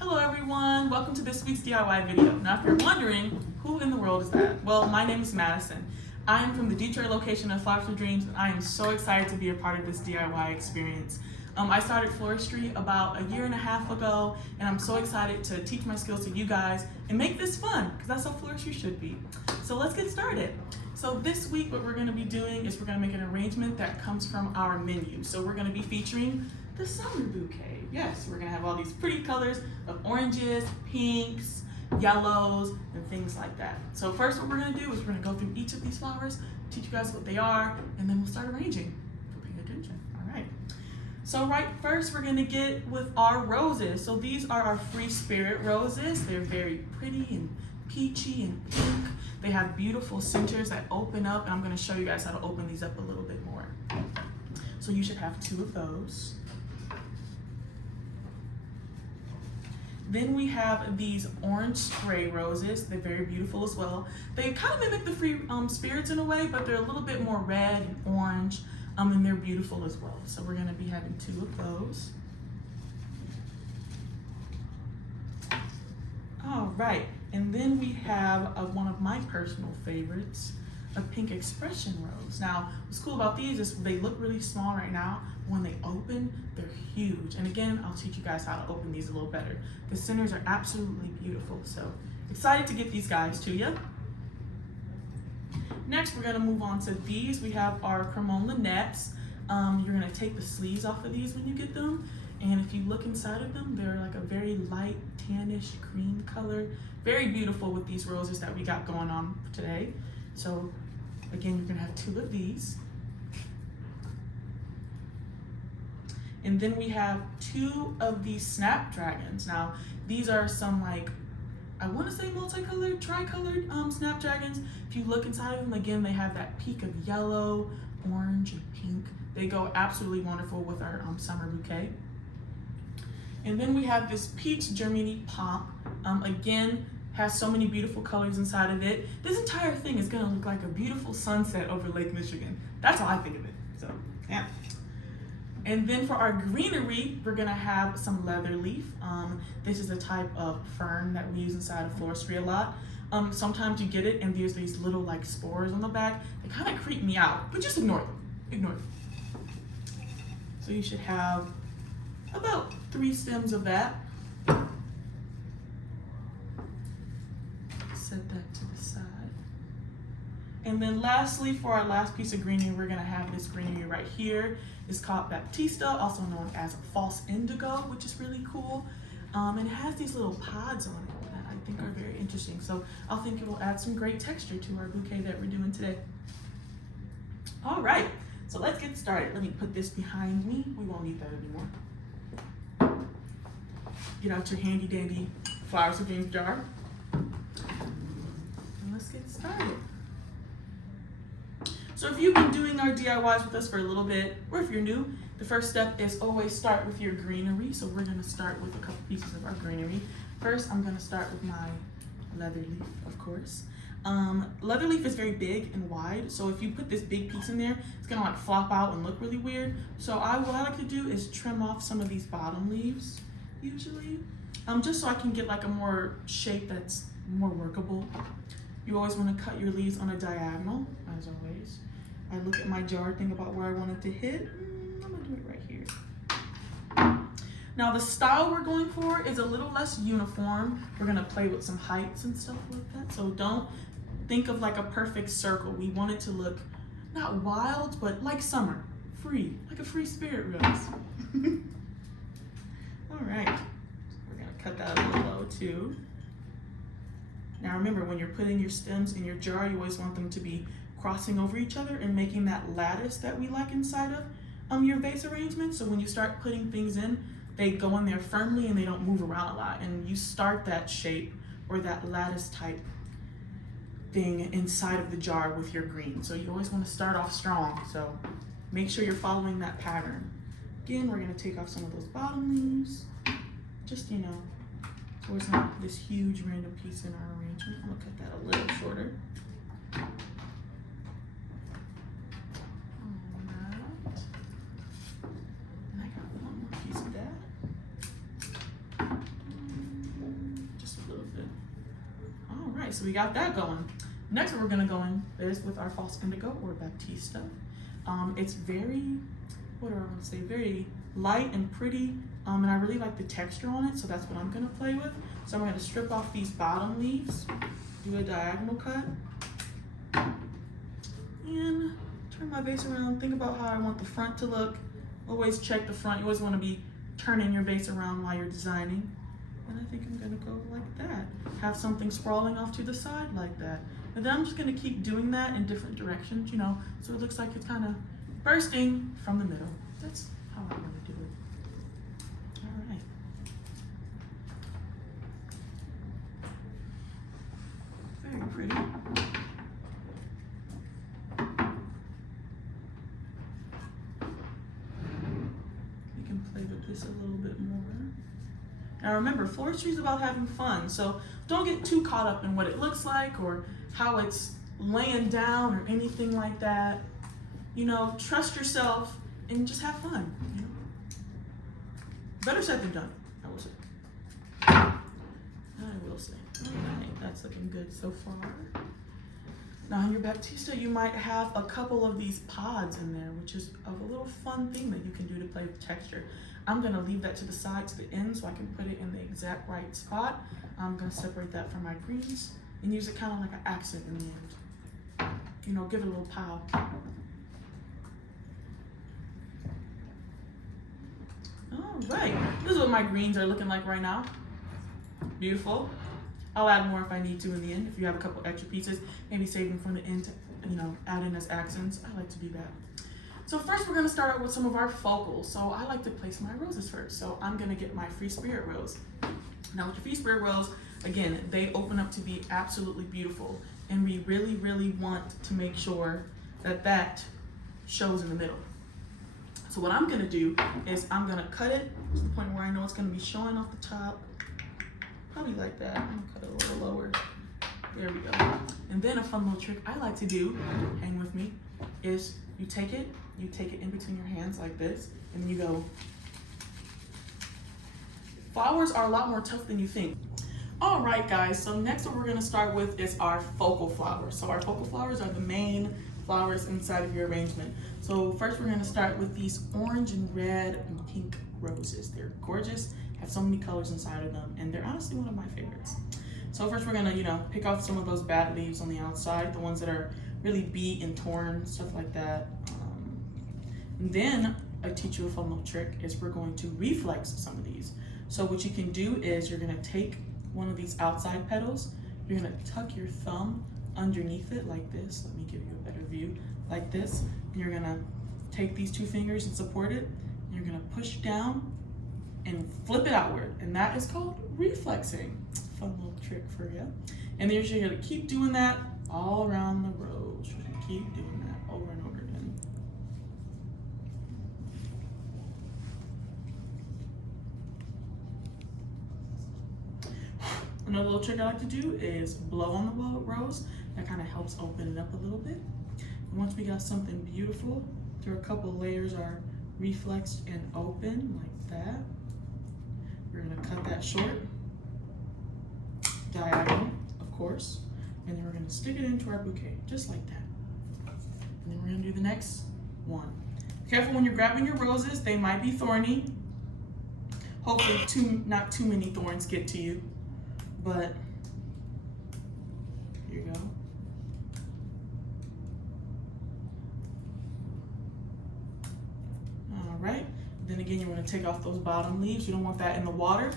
Hello everyone, welcome to this week's DIY video. Now if you're wondering, who in the world is that? Well, my name is Madison. I am from the Detroit location of Flowers for Dreams, and I am so excited to be a part of this DIY experience. I started floristry about a year and a half ago, and I'm so excited to teach my skills to you guys and make this fun, because that's how floristry should be. So let's get started. So this week what we're going to be doing is we're going to make an arrangement that comes from our menu. So we're going to be featuring the summer bouquet. Yes, we're going to have all these pretty colors of oranges, pinks, yellows, and things like that. So first what we're going to do is we're going to go through each of these flowers, teach you guys what they are, and then we'll start arranging. So pay attention. All right. So first we're going to get with our roses. So these are our free spirit roses. They're very pretty and peachy and pink. They have beautiful centers that open up, and I'm going to show you guys how to open these up a little bit more. So you should have 2 of those. Then we have these orange spray roses. They're very beautiful as well. They kind of mimic the free spirits in a way, but they're a little bit more red and orange, and they're beautiful as well. So we're gonna be having 2 of those. All right, and then we have one of my personal favorites, a pink expression rose. Now, what's cool about these is they look really small right now. When they open, they're huge. And again, I'll teach you guys how to open these a little better. The centers are absolutely beautiful. So excited to get these guys to you. Next, we're gonna move on to these. We have our cremone lunettes. You're gonna take the sleeves off of these when you get them. And if you look inside of them, they're like a very light tannish cream color. Very beautiful with these roses that we got going on today. So again, you're gonna have 2 of these. And then we have 2 of these Snapdragons. Now, these are some I wanna say multicolored, tricolored Snapdragons. If you look inside of them, again, they have that peak of yellow, orange, and pink. They go absolutely wonderful with our summer bouquet. And then we have this peach Germany pomp. Again, has so many beautiful colors inside of it. This entire thing is gonna look like a beautiful sunset over Lake Michigan. That's how I think of it, so yeah. And then for our greenery, we're gonna have some leather leaf. This is a type of fern that we use inside of floristry a lot. Sometimes you get it and there's these little spores on the back. They kind of creep me out, but just ignore them, ignore them. So you should have about 3 stems of that. Set that to the side. And then lastly, for our last piece of greenery, we're gonna have this greenery right here. It's called Baptista, also known as false indigo, which is really cool. And it has these little pods on it that I think are very interesting. So I think it will add some great texture to our bouquet that we're doing today. All right, so let's get started. Let me put this behind me. We won't need that anymore. Get out your handy dandy Flowers for Dreams jar. And let's get started. So if you've been doing our DIYs with us for a little bit, or if you're new, the first step is always start with your greenery. So we're gonna start with a couple pieces of our greenery. First, I'm gonna start with my leather leaf, of course. Leather leaf is very big and wide, so if you put this big piece in there, it's gonna flop out and look really weird. So what I like to do is trim off some of these bottom leaves, usually, just so I can get a more shape that's more workable. You always wanna cut your leaves on a diagonal, as always. I look at my jar, think about where I want it to hit. I'm gonna do it right here. Now the style we're going for is a little less uniform. We're gonna play with some heights and stuff like that. So don't think of a perfect circle. We want it to look not wild, but like summer, free, like a free spirit rose. All right, we're gonna cut that a little low too. Now remember, when you're putting your stems in your jar, you always want them to be crossing over each other and making that lattice that we like inside of your vase arrangement. So when you start putting things in, they go in there firmly and they don't move around a lot. And you start that shape or that lattice type thing inside of the jar with your green. So you always want to start off strong. So make sure you're following that pattern. Again, we're gonna take off some of those bottom leaves. Just, so it's not this huge random piece in our arrangement. I'm gonna cut that a little shorter. Alright. And I got one more piece of that. right, so we got that going. Next what we're gonna go in is with our false indigo or Baptista. It's very, what do I want to say, very light and pretty, and I really like the texture on it, so that's what I'm gonna play with. So I'm gonna strip off these bottom leaves, do a diagonal cut, and turn my vase around. Think about how I want the front to look. Always check the front. You always want to be turning your vase around while you're designing. And I think I'm gonna go like that. Have something sprawling off to the side like that. And then I'm just gonna keep doing that in different directions, you know, so it looks like it's kind of bursting from the middle. That's how I want to do it. All right. Very pretty. We can play with this a little bit more. Now remember, floristry is about having fun, so don't get too caught up in what it looks like or how it's laying down or anything like that. You know, trust yourself and just have fun. You know? Better said than done, I will say. I will say. All right, that's looking good so far. Now in your Baptista, you might have a couple of these pods in there, which is a little fun thing that you can do to play with texture. I'm gonna leave that to the side, to the end, so I can put it in the exact right spot. I'm gonna separate that from my greens and use it kind of like an accent in the end. You know, give it a little pow. All right, this is what my greens are looking like right now. Beautiful. I'll add more if I need to in the end. If you have a couple extra pieces, maybe save them from the end to, you know, add in as accents. I like to do that. So first we're gonna start out with some of our focals. So I like to place my roses first. So I'm gonna get my Free Spirit rose. Now with your Free Spirit rose, again, they open up to be absolutely beautiful. And we really, really want to make sure that that shows in the middle. So what I'm gonna do is I'm gonna cut it to the point where I know it's gonna be showing off the top. Probably like that. I'm gonna cut it a little lower. There we go. And then a fun little trick I like to do, hang with me, is you take it in between your hands like this, and you go. Flowers are a lot more tough than you think. All right, guys, so next what we're gonna start with is our focal flowers. So our focal flowers are the main flowers inside of your arrangement. So first we're gonna start with these orange and red and pink roses. They're gorgeous, have so many colors inside of them, and they're honestly one of my favorites. So first we're gonna, you know, pick off some of those bad leaves on the outside, the ones that are really beat and torn, stuff like that. And then I teach you a fun little trick is we're going to reflex some of these. So what you can do is you're gonna take one of these outside petals, you're gonna tuck your thumb underneath it like this. Let me give you a better view, like this. And you're gonna take these two fingers and support it. And you're gonna push down and flip it outward. And that is called reflexing. Fun little trick for you. And then you're just gonna keep doing that all around the rose. You're gonna keep doing that over and over again. Another little trick I like to do is blow on the rose. That kind of helps open it up a little bit. And once we got something beautiful, there are a couple layers are reflexed and open like that. We're gonna cut that short, diagonal, of course, and then we're gonna stick it into our bouquet, just like that. And then we're gonna do the next one. Careful when you're grabbing your roses, they might be thorny. Hopefully not too many thorns get to you. But here you go. All right. Then again, you want to take off those bottom leaves. You don't want that in the water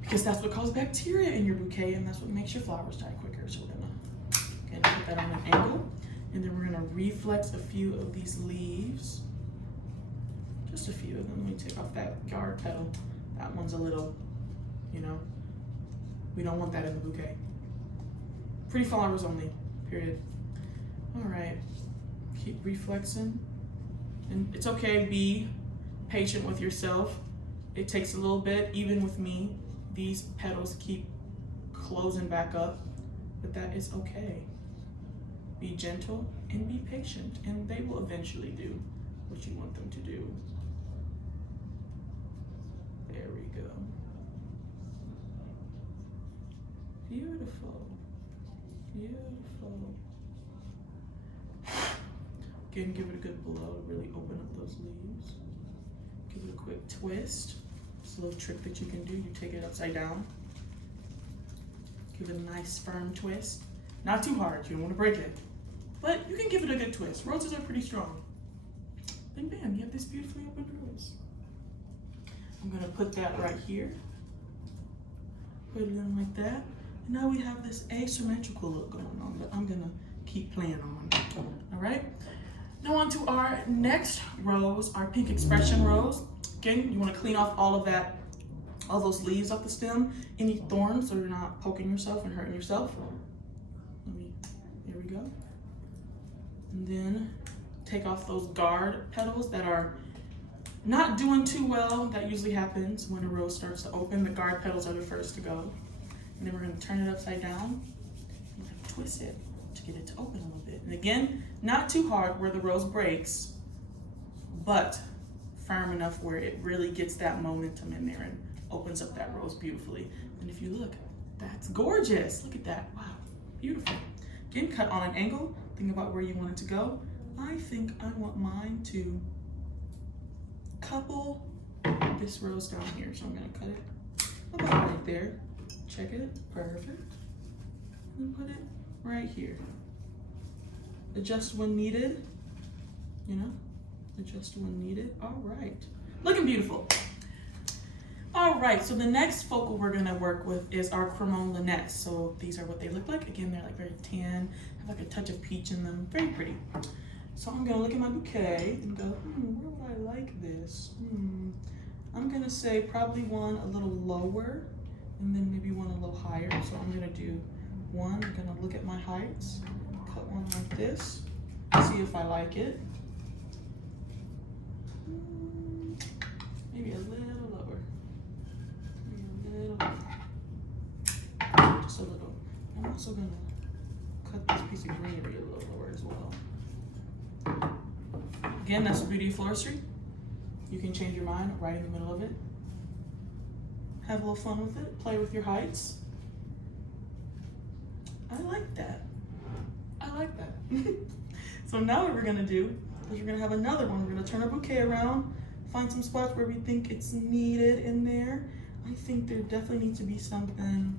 because that's what causes bacteria in your bouquet and that's what makes your flowers die quicker. So we're gonna put that on an angle. And then we're gonna reflex a few of these leaves. Just a few of them. Let me take off that guard petal. That one's a little, you know, we don't want that in the bouquet. Pretty flowers only, period. All right, keep reflexing. And it's okay, be patient with yourself. It takes a little bit, even with me. These petals keep closing back up, but that is okay. Be gentle and be patient, and they will eventually do what you want them to do. There we go. Beautiful. Beautiful. Again, give it a good blow to really open up those leaves. Give it a quick twist. It's a little trick that you can do. You take it upside down. Give it a nice firm twist. Not too hard, you don't want to break it. But you can give it a good twist. Roses are pretty strong. And bam, you have this beautifully opened rose. I'm gonna put that right here. Put it in like that. And now we have this asymmetrical look going on that I'm gonna keep playing on. All right? Now on to our next rose, our pink expression rose. Again, you wanna clean off all of that, all those leaves off the stem, any thorns so you're not poking yourself and hurting yourself. Here we go. And then take off those guard petals that are not doing too well. That usually happens when a rose starts to open. The guard petals are the first to go. And then we're gonna turn it upside down and twist it to get it to open a little bit. And again, not too hard where the rose breaks, but firm enough where it really gets that momentum in there and opens up that rose beautifully. And if you look, that's gorgeous. Look at that, wow, beautiful. Again, cut on an angle. Think about where you want it to go. I think I want mine to couple this rose down here. So I'm gonna cut it about right there. Check it, perfect. And put it right here. Adjust when needed, you know, adjust when needed. All right, looking beautiful. All right, so the next focal we're gonna work with is our Cremone Linettes. So these are what they look like. Again, they're like very tan, have like a touch of peach in them, very pretty. So I'm gonna look at my bouquet and go, where would I like this? I'm gonna say probably one a little lower and then maybe one a little higher. So I'm gonna do one, I'm gonna look at my heights, cut one like this, see if I like it. Maybe a little lower, maybe a little lower, just a little. I'm also gonna cut this piece of greenery a little lower as well. Again, that's the beauty of floristry. You can change your mind right in the middle of it. Have a little fun with it, play with your heights. I like that. I like that. So now what we're gonna do is we're gonna have another one. We're gonna turn our bouquet around, find some spots where we think it's needed in there. I think there definitely needs to be something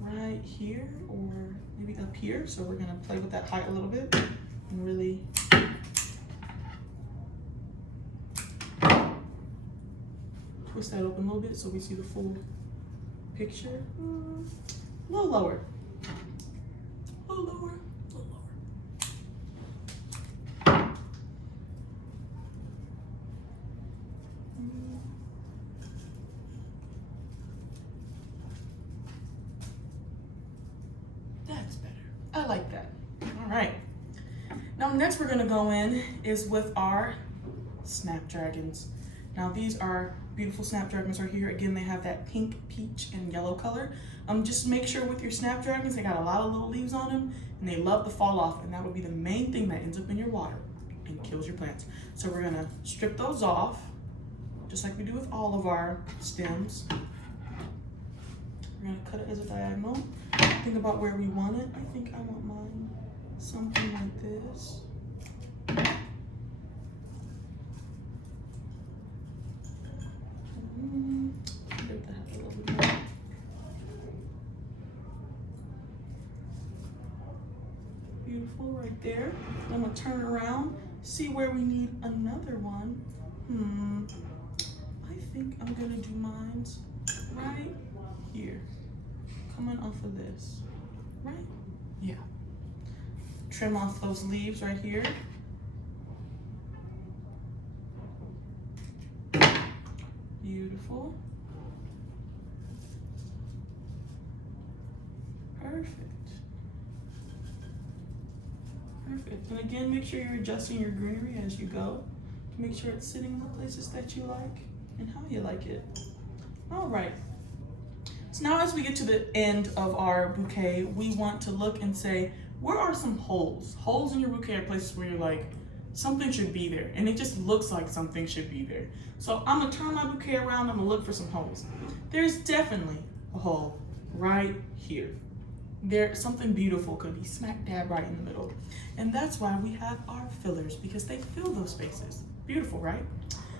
right here or maybe up here. So we're gonna play with that height a little bit and really twist that open a little bit so we see the full picture. A little lower. A little lower. A little lower. That's better. I like that. All right. Now next we're gonna go in is with our Snapdragons. Now these are beautiful Snapdragons right here. Again, they have that pink, peach, and yellow color. Just make sure with your Snapdragons, they got a lot of little leaves on them and they love to fall off, and that would be the main thing that ends up in your water and kills your plants. So we're gonna strip those off, just like we do with all of our stems. We're gonna cut it as a diagonal. Think about where we want it. I think I want mine something like this. Beautiful right there. I'm gonna turn around, see where we need another one. I think I'm gonna do mine right here. Coming off of this, right? Yeah. Trim off those leaves right here. Beautiful. Perfect. Perfect. And again, make sure you're adjusting your greenery as you go to make sure it's sitting in the places that you like and how you like it. All right. So now as we get to the end of our bouquet, we want to look and say, where are some holes? Holes in your bouquet are places where you're like, something should be there, and it just looks like something should be there. So I'm gonna turn my bouquet around, I'm gonna look for some holes. There's definitely a hole right here. there something beautiful could be smack dab right in the middle. And that's why we have our fillers, because they fill those spaces. Beautiful, right?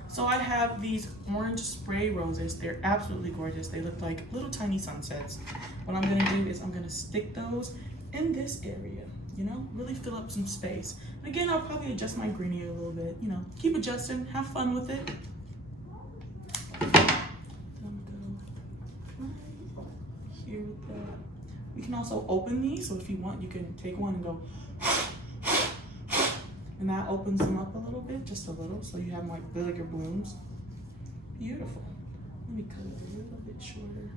So I have these orange spray roses. They're absolutely gorgeous. They look like little tiny sunsets. What I'm gonna do is I'm gonna stick those in this area, you know, really fill up some space. And again, I'll probably adjust my greenery a little bit, you know, keep adjusting, have fun with it. Here with that. We can also open these, so if you want, you can take one and go, and that opens them up a little bit, just a little, so you have like bigger blooms. Beautiful. Let me cut it a little bit shorter,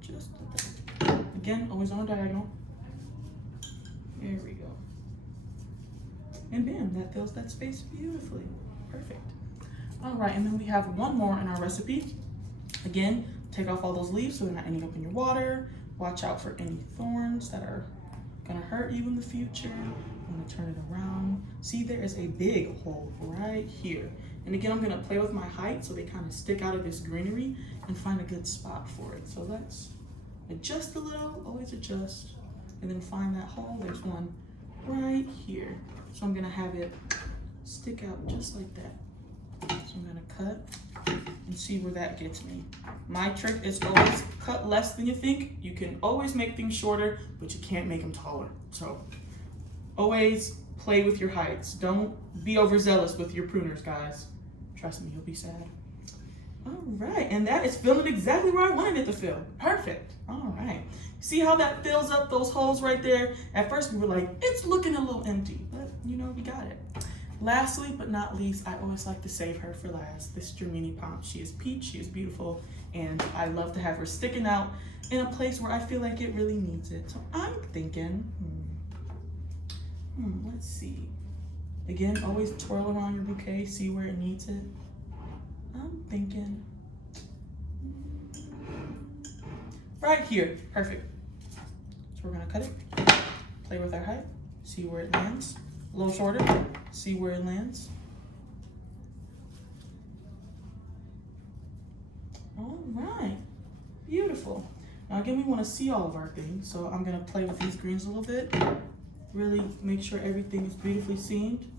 just a bit. Again, always on a diagonal. There we go. And bam, that fills that space beautifully. Perfect. All right, and then we have one more in our recipe. Again, take off all those leaves so they're not ending up in your water. Watch out for any thorns that are gonna hurt you in the future. I'm gonna turn it around. See, there is a big hole right here. And again, I'm gonna play with my height so they kind of stick out of this greenery and find a good spot for it. So let's adjust a little, always adjust, and then find that hole. There's one right here. So I'm gonna have it stick out just like that. So I'm gonna cut and see where that gets me. My trick is always cut less than you think. You can always make things shorter, but you can't make them taller. So always play with your heights. Don't be overzealous with your pruners, guys. Trust me, you'll be sad. All right, and that is filling exactly where I wanted it to fill. Perfect. All right. See how that fills up those holes right there? At first we were like, it's looking a little empty, but you know, we got it. Lastly, but not least, I always like to save her for last, this Dramini Pomp. She is peach, she is beautiful, and I love to have her sticking out in a place where I feel like it really needs it. So I'm thinking, let's see. Again, always twirl around your bouquet, see where it needs it. I'm thinking, right here, perfect. So we're gonna cut it, play with our height, see where it lands. A little shorter, see where it lands. All right, beautiful. Now again, we want to see all of our things, so I'm gonna play with these greens a little bit. Really make sure everything is beautifully seamed.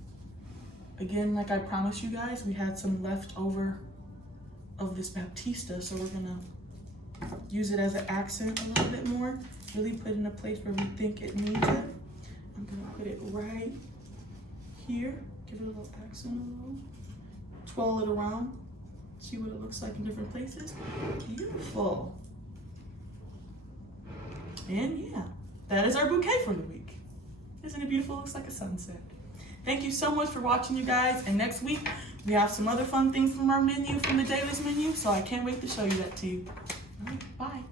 Again, like I promised you guys, we had some left over of this Baptista, so we're gonna use it as an accent a little bit more. Really put it in a place where we think it needs it. I'm gonna put it right here, give it a little accent, twirl it around, see what it looks like in different places. Beautiful. And yeah, that is our bouquet for the week. Isn't it beautiful? It looks like a sunset. Thank you so much for watching, you guys. And next week, we have some other fun things from our menu, from the Davis menu. So I can't wait to show you that to you. All right, bye.